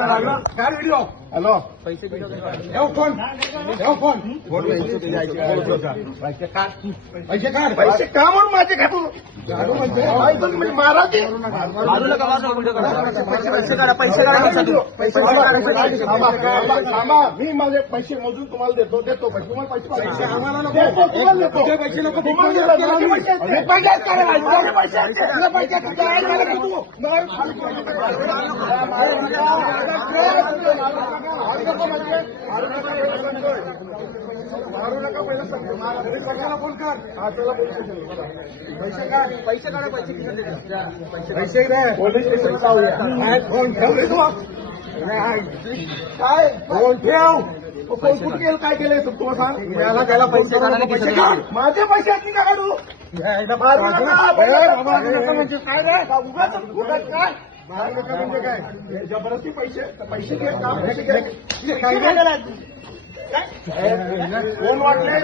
काय video hello पैसे phone पैसे काढ पैसे का म्हणून माझे काढू म्हणजे महाराज मी माझे पैसे मोजून तुम्हाला देतो पैसे तुम्हाला पैसे आम्हाला नको तुम्हाला देतो पैसे नको मारू नका पहिला सांगतो फोन कर पैसे काढ पैसे काढा पैसे पोलीस स्टेशन जाऊया फोन ठेवले तू काय फोन ठेव फोन कुठे केलं काय केलंय तुम्हाला सांग त्याला पैसे काढ माझे पैसे आहेत का काढू म्हणजे काय रे उगाच काय म्हणजे काय जबरदस्ती पैसे घे कोण वाटले